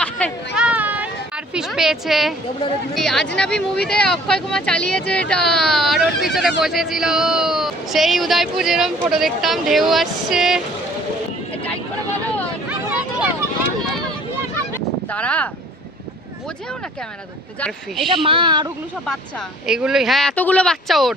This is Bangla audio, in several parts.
বাই। আর ফিশ পেয়েছে এই আজনাবি মুভিতে অক্ষয় কুমার চালিয়েছে এটা, আর ওর পিছনে বসেছিল সেই উদয়পুর যেরকম ফটো দেখতাম, ঢেউ আসছে। তারা বোঝেও না ক্যামেরা ধরতে। এটা মা আর ওগুলো সব বাচ্চা, এগুলোই। হ্যাঁ, এতগুলো বাচ্চা ওর।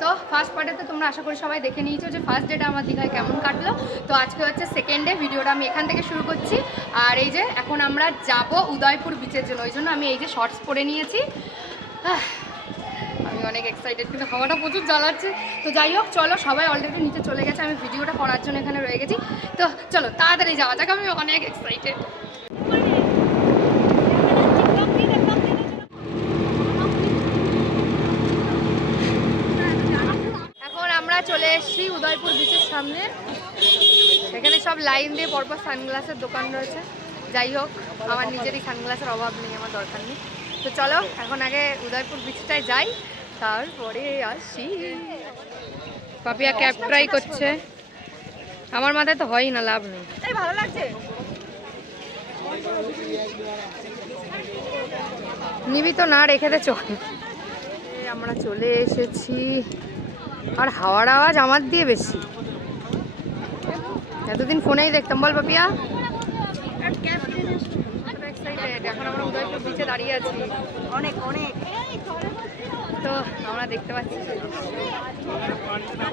তো ফার্স্ট পার্টে তো তোমরা আশা করি সবাই দেখে নিয়েছো যে ফার্স্ট ডেটা আমার দীঘায় কেমন কাটলো। তো আজকে হচ্ছে সেকেন্ড ডে, ভিডিওটা আমি এখান থেকে শুরু করছি। আর এই যে এখন আমরা যাব উদয়পুর বিচের জন্য, ওই জন্য আমি এই যে শর্টস পরে নিয়েছি। আমি অনেক এক্সাইটেড, কিন্তু হাওয়াটা প্রচুর জ্বালাচ্ছে। তো যাই হোক, চলো, সবাই অলরেডি নিচে চলে গেছে, আমি ভিডিওটা করার জন্য এখানে রয়ে গেছি। তো চলো তাড়াতাড়ি যাওয়া যাক, আমি অনেক এক্সাইটেড। এখন আমরা চলে এসেছি উদয়পুর বিচের সামনে। এখানে সব লাইন দিয়ে পরপর সানগ্লাসের দোকান রয়েছে। যাই হোক, আমার নিজেরই সানগ্লাসের অভাব নেই, আমার দরকার নেই। তো চলো এখন আগে উদয়পুর বিচটায় যাই, তারপরে আসি। পাপিয়া ক্যাব ট্রাই করছে, আমার মাথায় তো হয়ই না, লাভ নেই। ভালো লাগছে। নিবি তো না, রেখে দে, চল। আমরা চলে এসেছি, আর হাওয়ার আওয়াজ আমার দিয়ে বেশি। এতদিন ফোনেই দেখতাম, বল পাপিয়া। এখন আমরা উদয়পুর বিচে দাঁড়িয়ে আছি, অনেক অনেক। তো আমরা দেখতে পাচ্ছি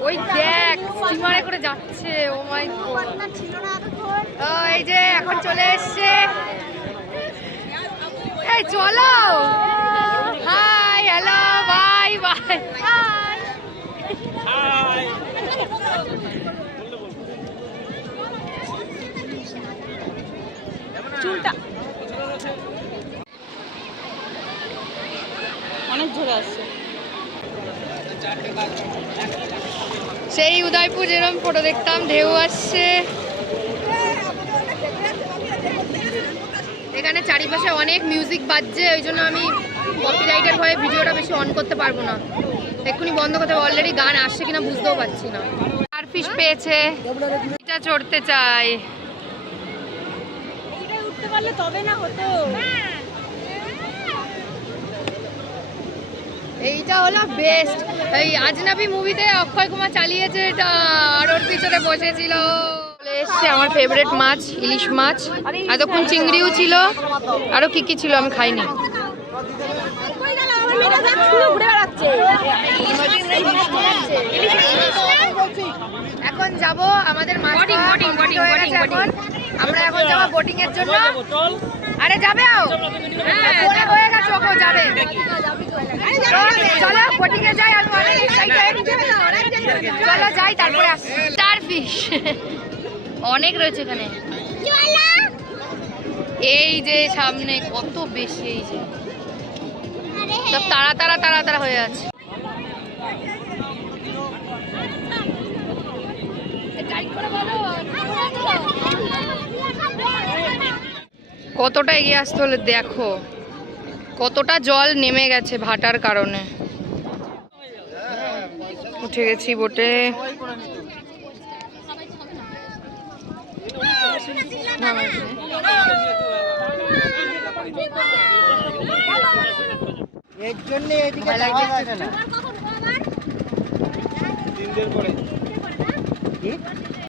ওই দেখ স্টিমারে করে যাচ্ছে। ও মাই গড, এই যে এখন চলে এসছে। এই চলো, হাই, হ্যালো, বাই বাই। চুলটা অনেক জোরে আসছে। সেই উদয়পুর যেরকম ফটো দেখতাম, ঢেউ আসছে। এখানে চারিপাশে অনেক মিউজিক বাজছে, ওই জন্য আমি কপিরাইটের ভয়ে ভিডিওটা বেশি অন করতে পারবো না, এক্ষুনি বন্ধ করতে হবে। অলরেডি গান আসছে কিনা বুঝতেও পারছি না। আর ফিশ পেয়েছে, এটা চড়তে চাই। এইটাই উঠতে পারলে তবে না হতো। এইটা হলো বেস্ট। এই আজনাবি মুভিতে অক্ষয় কুমার চালিয়েছে এটা, আর ওর পিছনে বসেছিল। এসছে আমার ফেভারিট মাছ, ইলিশ মাছ। এতক্ষণ চিংড়িও ছিল, আরো কি কি ছিল আমি খাইনি। এখন যাব আমাদের আমরা এখন যাবো বোটিং এর জন্য। আরে যাবে হয়ে গেছে, ওকেও যাবে। চলো বোটিং এ যাই, আমি অনেক এক্সাইটেড। চলো যাই, তারপরে আসি। স্টারফিশ অনেক রয়েছে এখানে, এই যে সামনে কত বেশি, এই যে সব তারা তারা তারা তারা হয়ে আছে। কতটা এগিয়ে আসতে হলে দেখো, কতটা জল নেমে গেছে ভাটার কারণে। উঠে গেছি বোটে।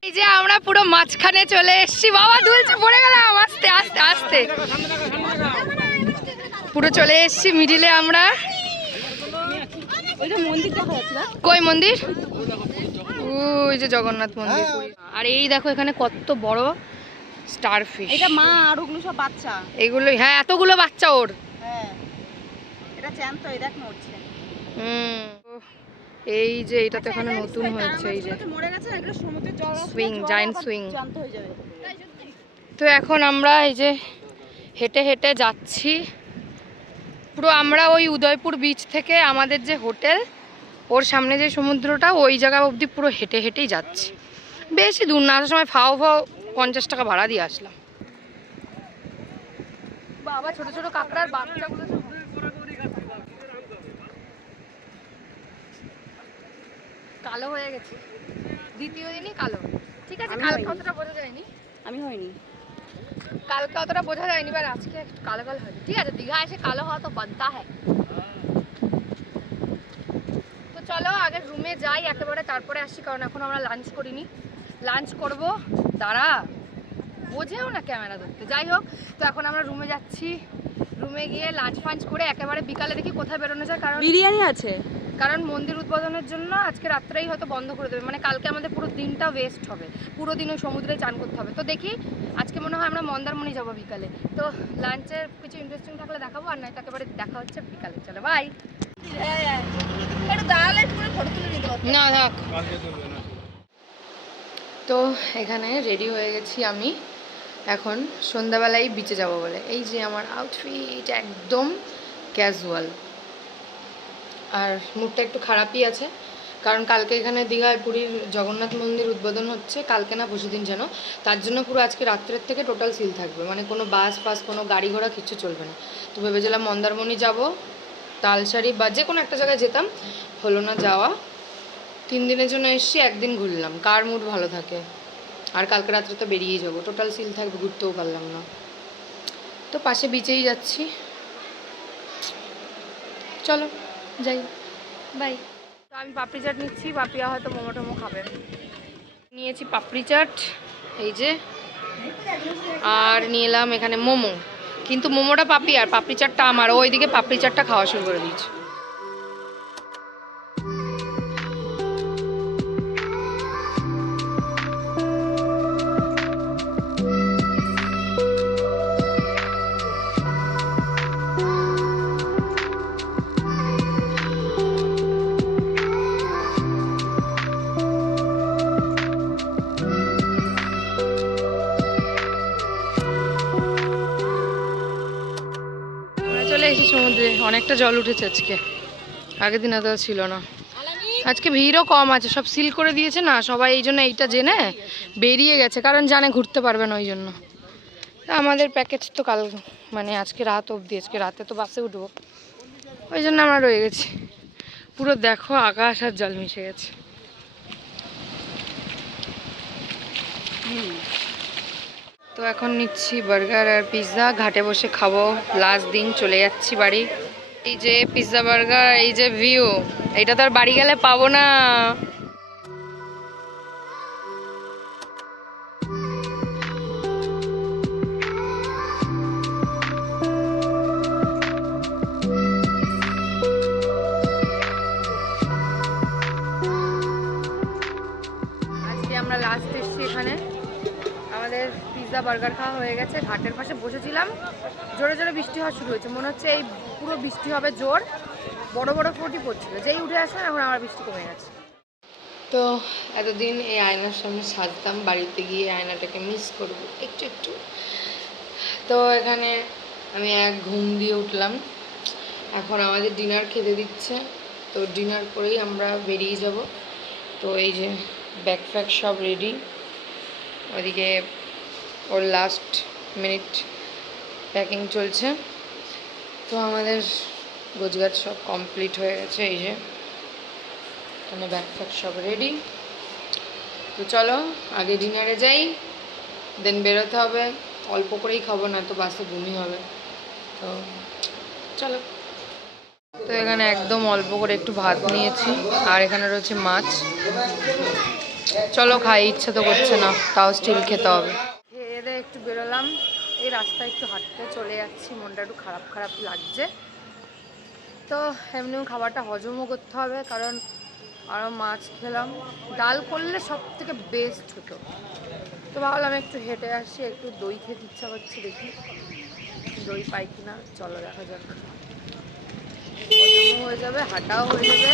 এই যে আমরা পুরো মাঝখানে চলে এসেছি। বাবা দুলছে, পড়ে গেলাম। আস্তে আস্তে আস্তে পুরো চলে এসেছি মিডিলে আমরা। কই মন্দির? ওই যে জগন্নাথ মন্দির। আর এই দেখো এখানে কত বড় স্টারফিশ। এটা মা আর ওগুলো সব বাচ্চা, এগুলোই। হ্যাঁ, এতগুলো বাচ্চা ওর। হ্যাঁ এটা জ্যান্ত, এই দেখ নড়ছে। এই যে এটা তো এখানে নতুন হয়েছে, এই যে মরে গেছে, এগুলো সমুদ্রের জল, সুইং, জায়ান্ট সুইং। জ্যান্ত হয়ে যাবে। তো এখন আমরা এই যে হেঁটে হেঁটে যাচ্ছি পুরো। আমরা ওই উদয়পুর বিচ থেকে আমাদের যে হোটেল, ওর সামনে যে সমুদ্রটা, ওই জায়গা অবধি পুরো হেঁটে হেঁটেই যাচ্ছি। বেশি দূর না, আসার সময় ফাও 50 টাকা ভাড়া দিয়ে আসলাম। বাবা ছোট ছোট কাঁকড়ার বাচ্চাগুলো কালো হয়ে গেছে। দ্বিতীয় দিনই কালো। ঠিক আছে, আমি কালকে হইনি। অতটা বোঝা যায়নি, আমি হইনি। কালকে অতটা বোঝা যায়নি, এবার আজকে একটু কালো কালো হয়নি। ঠিক আছে, দীঘা এসে কালো হওয়া তো বানতা হ্যায়। তো চলো আগে রুমে যাই একেবারে, তারপরে আসি, কারণ এখন আমরা লাঞ্চ করিনি। লাঞ্চ করব, দাঁড়া বোঝেও না ক্যামেরা ধরতে। যাই হোক, তো এখন আমরা রুমে যাচ্ছি। রুমে গিয়ে লাঞ্চ ফাঞ্চ করে একেবারে বিকালে দেখি কোথায় বেরোনো যায়, বিরিয়ানি আছে। কারণ মন্দির উদ্বোধনের জন্য আজকে রাত্রেই হয়তো বন্ধ করে দেবে, মানে কালকে আমাদের পুরো দিনটা ওয়েস্ট হবে, পুরো দিন ওই সমুদ্রে চান করতে হবে। তো দেখি আজকে মনে হয় আমরা মন্দারমণি যাবো বিকালে। তো লাঞ্চের কিছু ইন্টারেস্টিং থাকলে দেখাবো, আর নয়তো একেবারে দেখা হচ্ছে বিকালে। চলো বাই। না থাক। তো এখানে রেডি হয়ে গেছি আমি, এখন সন্ধ্যাবেলায় বিচে যাব বলে। এই যে আমার আউটফিট একদম ক্যাজুয়াল, আর মুডটা একটু খারাপই আছে, কারণ কালকে এখানে দীঘায় পুরীর জগন্নাথ মন্দির উদ্বোধন হচ্ছে, কালকে না পরশুদিন যেন, তার জন্য পুরো আজকে রাত্রের থেকে টোটাল সিল থাকবে, মানে কোনো বাস ফাস কোনো গাড়ি ঘোড়া কিচ্ছু চলবে না। তো ভেবেছিলাম মন্দারমণি যাব, তালসারি বা যে কোনো একটা জায়গায় যেতাম, হলো না যাওয়া। 3 দিনের জন্য এসেছি, একদিন ঘুরলাম, কার মুড ভালো থাকে। আর কালকে রাত্রে তো বেরিয়েই যাবো, টোটাল সিল থাকবে, ঘুরতেও পারলাম না। তো পাশে বিচেই যাচ্ছি, চলো যাই, বাই। তো আমি পাপড়ি চাট নিচ্ছি, পাপিয়া হয়তো মোমো টোমো খাবে। নিয়েছি পাপড়ি চাট, এই যে, আর নিয়ে এলাম এখানে মোমো, কিন্তু মোমোটা পাপি আর পাপড়ি চাটটা আমার, ওইদিকে পাপড়ি চাটটা খাওয়া শুরু করে দিয়েছে। চলে এসেছি সমুদ্রে, অনেকটা জল উঠেছে আজকে, আগের দিন এত ছিল না। আজকে ভিড়ও কম আছে, সব সিল করে দিয়েছে না সবাই, এই জন্য এইটা জেনে বেরিয়ে গেছে, কারণ জানে ঘুরতে পারবে না ওই জন্য। আমাদের প্যাকেজ তো কাল, মানে আজকে রাত অবধি, আজকে রাতে তো বাসে উঠবো, ওই জন্য আমরা রয়ে গেছি। পুরো দেখো আকাশ আর জল মিশে গেছে। তো এখন নিচ্ছি বার্গার আর পিৎজা, ঘাটে বসে খাবো, লাস্ট দিন, চলে যাচ্ছি বাড়ি। এই যে পিৎজা বার্গার, এই যে ভিউ, এটা তো আর বাড়ি গেলে পাবো না। আজকে আমরা লাস্ট এসেছি এখানে, আমাদের পিৎজা বার্গার খাওয়া হয়ে গেছে। ঘাটের পাশে বসেছিলাম, জোরে জোরে বৃষ্টি হওয়া শুরু হয়েছে, মনে হচ্ছে এই পুরো বৃষ্টি হবে জোর, বড় বড় ফোঁটি পড়ছিল, যেই উঠে আসলাম এখন আমার বৃষ্টি কমে গেছে। তো এতদিন এই আয়নার সামনে সাজতাম, বাড়িতে গিয়ে আয়নাটাকে মিস করব একটু একটু। তো এখানে আমি এক ঘুম দিয়ে উঠলাম, এখন আমাদের ডিনার খেতে দিচ্ছে, তো ডিনার করেই আমরা বেরিয়ে যাব। তো এই যে ব্যাগ ফ্যাগ সব রেডি, ওইদিকে ওর লাস্ট মিনিট প্যাকিং চলছে। তো আমাদের গোছগাছ সব কমপ্লিট হয়ে গেছে, এই যে এখানে ব্যাগ ফ্যাগ সব রেডি। তো চলো আগে ডিনারে যাই, দেন বেরোতে হবে, অল্প করেই খাবো, না তো বাসে বমি হবে। তো চলো। তো এখানে একদম অল্প করে একটু ভাত নিয়েছি, আর এখানে রয়েছে মাছ। চলো খাই, ইচ্ছা তো করছে না, তাও স্টিল খেতে হবে। খেয়ে একটু বেরোলাম, এই রাস্তায় একটু হাঁটতে চলে যাচ্ছি, মনটা একটু খারাপ খারাপ লাগছে। তো এমনিও খাবারটা হজমও করতে হবে, কারণ আরও মাছ খেলাম, ডাল করলে সব থেকে বেস্ট হতো। তো ভাবলাম একটু হেঁটে আসি, একটু দই খেতে ইচ্ছা করছে, দেখি দই পাই কিনা, চলো দেখা যাক। হজমও হয়ে যাবে, হাঁটাও হয়ে যাবে,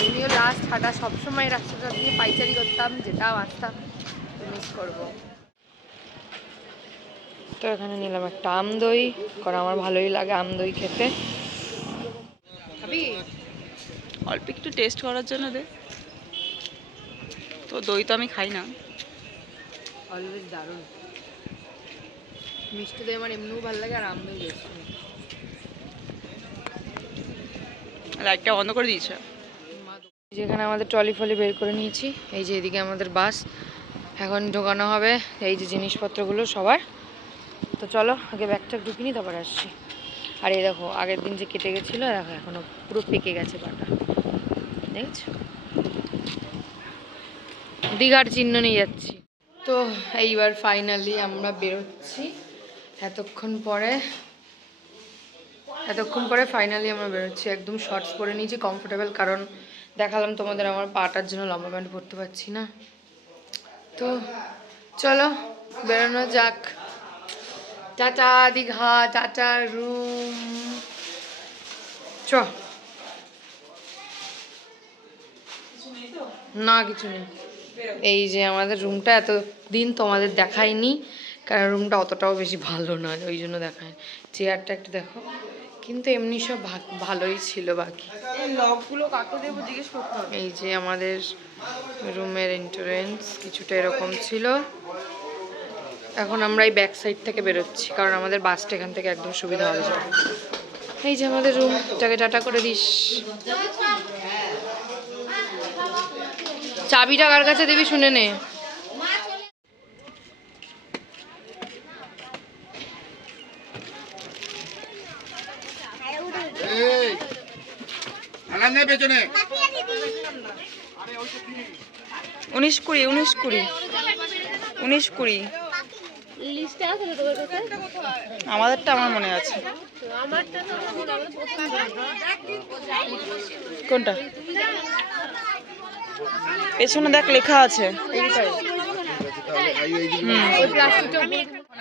এমনিও লাস্ট হাঁটা, সবসময় রাস্তাটা দিয়ে পাইচারি করতাম, যেটাও আসতাম, মিস করবো। তো এখানে নিলাম একটা আম দই, কারণ আমার ভালোই লাগে আম দই খেতে। খাবি? অল্প একটু টেস্ট করার জন্য দে, তো দই তো আমি খাই না। অলওয়েজ দারুণ, মিষ্টি দই আমার এমনিও ভালো লাগে, আর আম দই বেশি। লাইটটা বন্ধ করে দিয়েছে। যেখানে আমাদের ট্রলি ফলি বের করে নিয়েছি, এই যে এদিকে আমাদের বাস এখন ঢোকানো হবে এই যে জিনিসপত্রগুলো সবার। তো চলো আগে ব্যাগটা ঢুকিয়ে নিই, তারপর আসছি। আর এই দেখো আগের দিন যে কেটে গেছিলো, দেখো এখনো পুরো পেকে গেছে পাটা, দেখছো? দীঘার চিহ্ন নিয়ে যাচ্ছি। তো এইবার ফাইনালি আমরা বেরোচ্ছি এতক্ষণ পরে ফাইনালি আমরা বেরোচ্ছি। একদম শর্টস পরে নিয়েছি, কমফোর্টেবল, কারণ দেখালাম তোমাদের আমার পাটার জন্য লম্বা প্যান্ট পরতে পারছি না। তো চলো বেরোনো যাক। টাটা দীঘা, টাটা রুম, চ। না কিছু নেই। এই যে আমাদের রুমটা এতদিন তোমাদের দেখাইনি, কারণ রুমটা অতটাও বেশি ভালো নয়, ওই জন্য দেখায়। চেয়ারটা একটু দেখো, কিন্তু এমনি সব ভালোই ছিল। বাকি লকগুলো কাকে দেবো জিজ্ঞেস করতে হবে। এই যে আমাদের রুমের এন্ট্রান্স কিছুটা এরকম ছিল। এখন আমরা এই ব্যাক সাইড থেকে বেরোচ্ছি, কারণ আমাদের বাসটা এখান থেকে একদম সুবিধা হবে। এই যে আমাদের রুম, যাকে টাটা করে দিস। চাবিটা কার কাছে দিবি শুনে নে। পেছনে 19-20 19-20 আমাদেরটা আমার মনে আছে। কোনটা? পেছনে দেখ লেখা আছে।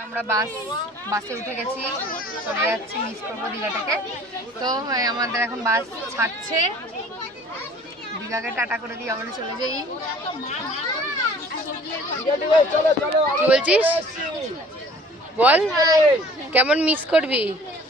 আমরা বাসে উঠে গেছি, চলে যাচ্ছি, মিস করবো দীঘাটাকে। তো আমাদের এখন বাস ছাড়ছে, দীঘাকে টাটা করে দিয়ে আমরা চলে যাই। কি বলছিস বল, কেমন মিস করবি?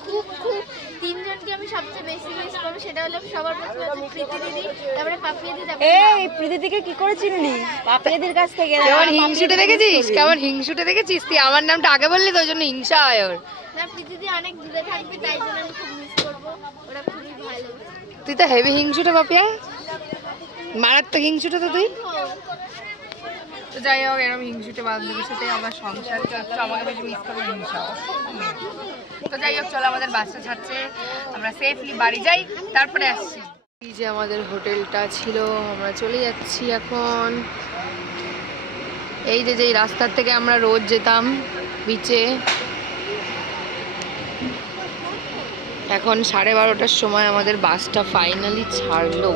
খুব খুব তিনজনকে আমি সবচেয়ে বেশি মিস করবো, সেটা হলো সবার প্রথমে হচ্ছে প্রীতি দিদি, তারপরে পাপিয়া দিদি, এই প্রীতিদিকে কি করে চিনলি? পাপিয়াদির কাছ থেকে। কেমন হিংসুটে দেখেছিস, কেমন হিংসুটে দেখেছিস? তুই আমার নামটা আগে বললি তো, ওই জন্য হিংসা হয় ওর। না প্রীতি দিদি অনেক দূরে থাকবে, তাই জন্য আমি খুব মিস করবো, ওরা খুবই ভালো। তুই তো হেভি হিংসুটে পাপিয়া, মারাত্মক হিংসুটে তো তুই। তো যাই হোক, এরকম হিংসুটে বান্ধবীর সাথে আমার সংসার চলছে, আমাকে বেশি মিস করবো হিংসা। তো যাই হোক, চলো আমাদের বাসটা ছাড়ছে, আমরা সেফলি বাড়ি যাই, তারপরে আসছি। এই যে আমাদের হোটেলটা ছিল, আমরা চলে যাচ্ছি এখন। এই যে যেই রাস্তার থেকে আমরা রোজ যেতাম বিচে, এখন 12:30টার সময় আমাদের বাসটা ফাইনালি ছাড়লো।